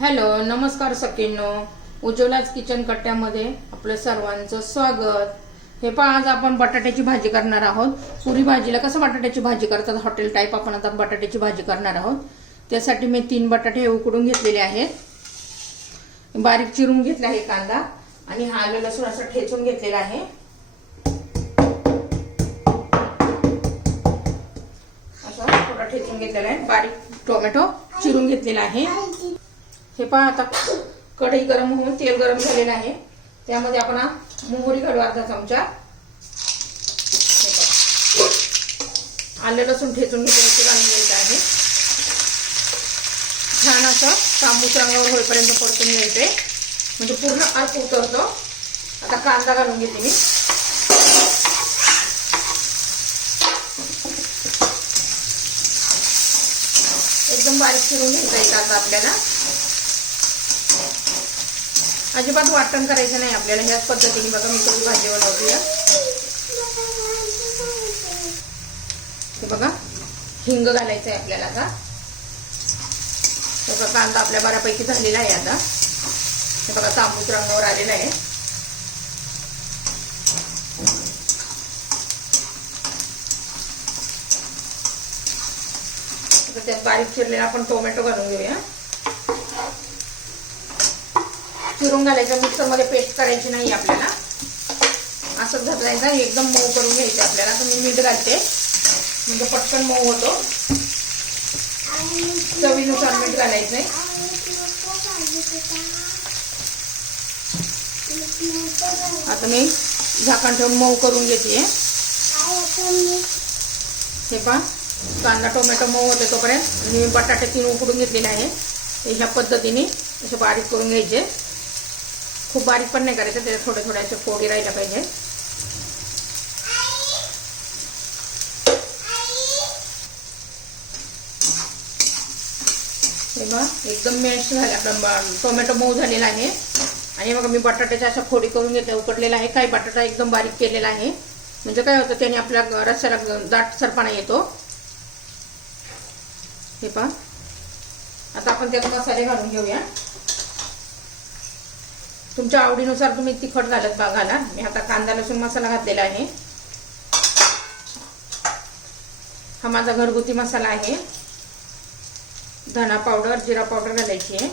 Hello नमस्कार सखींनो. उज्ज्वलाच kitchen कट्ट्यामध्ये आपलं सर्वांचं स्वागत. हे पण आज आपण बटाट्याची भाजी करणार आहोत. पुरी भाजीला कसं बटाट्याची भाजी करतात? हॉटेल टाईप आपण आता बटाट्याची भाजी करणार आहोत. त्यासाठी मी तीन बटाटे उकडून घेतलेले आहेत. बारीक चिरून घेतला आहे कांदा आणि हा आलं लसूण असं ठेचून घेतलेला आहे. असं थोडा ठेचून घेतलेला आहे. बारीक टोमॅटो चिरून घेतलेला आहे. हे पहा आता. कढई गरम होऊन तेल गरम झालेलं आहे. त्यामध्ये आपण मोहरी घालू अर्धा चमचा. आले आलं लसूण ठेचून घेतलेलं घालून घ्यायचं आहे. छान असं तांबूस रंगावर होईपर्यंत परतून घ्यायचंय. म्हणजे पूर्ण अर्क उतरतो. आता कांदा घालून घेते मी. एकदम बारीक चिरून घ्यायचा आहे कांदा आपल्याला. अजिबात वाटण करायचं नाही आपल्याला. ह्याच पद्धतीने बघा मी कधी भाजी बनवते. हे बघा हिंग घालायचं आहे आपल्याला आता. बघा कांदा आपल्या बऱ्यापैकी झालेला आहे आता. हे बघा तांबूस रंगावर आलेला आहे. त्यात बारीक चिरलेला आपण टोमॅटो घालून घेऊया. चिरून घालायचं मिक्सरमध्ये पेस्ट करायची नाही आपल्याला. असंच घालायचं एकदम मऊ करून घ्यायचं आपल्याला. तर मी मीठ घालते. म्हणजे पटकन मऊ होतो. चवीनुसार मीठ घालायचं आता मी झाकण ठेवून मऊ करून घेते. हे पहा कांदा टोमॅटो मऊ होते तोपर्यंत. आणि मी बटाटे तीन उकडून घेतलेले आहे. ह्या पद्धतीने असे बारीक करून घ्यायचे. खूप बारीक पण नाही करायचं त्याच्या थोड्या थोडे असे फोडी राहिल्या पाहिजे. हे बघा एकदम मॅश झाले आपला टोमॅटो मऊ झालेला आहे. आणि मग मी बटाट्याच्या अशा फोडी करून घेतल्या उकडलेला आहे. काही बटाटा एकदम बारीक केलेला आहे. म्हणजे काय होतं त्याने आपल्या रस्त्याला दाट सरपणा येतो. हे पहा. आता आपण त्यात मसाले घालून घेऊया. तुमच्या आवडीनुसार तुम्ही तिखट घालत बा घाला. मी आता कांदा लसूण मसाला घातलेला आहे. हा माझा घरगुती मसाला आहे. धना पावडर जिरा पावडर घालायची आहे.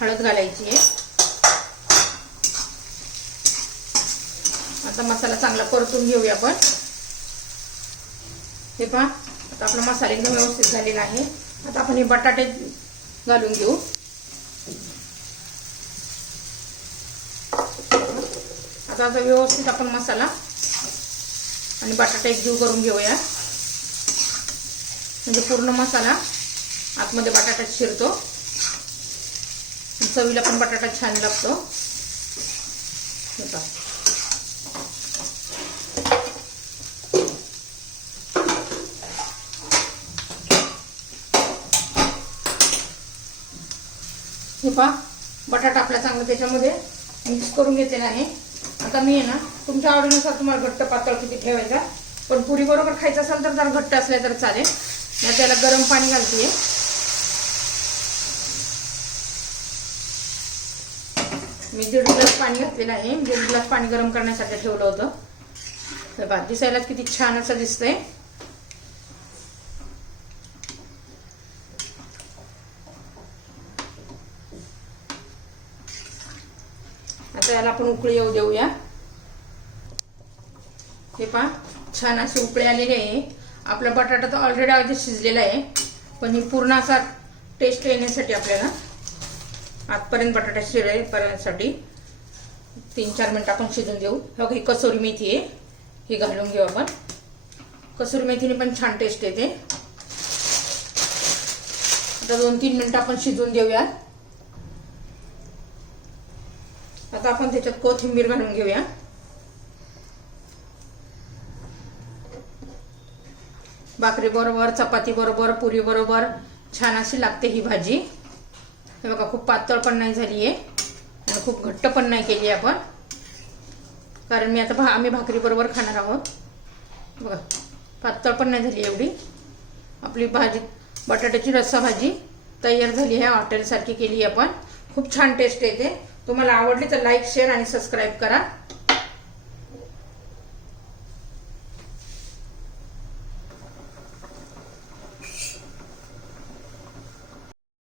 हळद घालायची आहे. आता मसाला चांगला परतून घेऊया आपण. हे पहा आता आपला मसाला एकदम व्यवस्थित झालेला आहे. आता आपण हे बटाटे घालून घेऊ. आता आता व्यवस्थित आपण मसाला. आणि बटाटा एकजीव करून घेऊया. म्हणजे पूर्ण मसाला आतमध्ये बटाटा शिरतो चवीला पण बटाटा छान लागतो. हे पहा. हे पहा. बटाटा आपला चांगला त्याच्यामध्ये मिक्स करून घेतलेला आहे. आता मी आहे ना तुमच्या आवडीनुसार तुम्हाला घट्ट पातळ किती ठेवायचा पण पुरी बरोबर खायचं असेल तर जरा घट्ट असले तर चालेल. मी त्याला गरम पाणी घालते मी दीड ग्लास पाणी घातलेलं आहे. दीड ग्लास पाणी गरम करण्यासाठी ठेवलं होतं. तर बा दिसायलाच किती छान असं दिसतंय. आता याला आपण उकळी येऊ देऊया. हे पहा छान असे उकळे आलेले आहे. आपला बटाटा तर ऑलरेडी अगदी शिजलेला आहे. पण ही पूर्ण असा टेस्ट येण्यासाठी आपल्याला आतपर्यंत बटाटा शिरेपर्यंतसाठी तीन चार मिनटं आपण शिजून देऊ. हे बघा ही कसुरी मेथी आहे. ही घालून घेऊ आपण. कसुरी मेथीने पण छान टेस्ट येते. आता दोन तीन मिनटं आपण शिजून देऊया आता आपण त्याच्यात कोथिंबीर घालून घेऊया. भाकरी बरोबर चपाती बरोबर पुरी बरोबर छान अशी लागते ही भाजी. हे बघा खूप पातळ पण नाही झाली आहे आणि खूप घट्ट पण नाही केली आपण. कारण मी आता भा आम्ही भाकरी बरोबर खाणार आहोत. बघा पातळ पण नाही झाली एवढी. आपली भाजी बटाट्याची रस्सा भाजी तयार झाली आहे. हॉटेलसारखी केली आपण. खूप छान टेस्ट येते. तुम्हाला आवडली तर लाईक शेअर आणि सबस्क्राईब करा.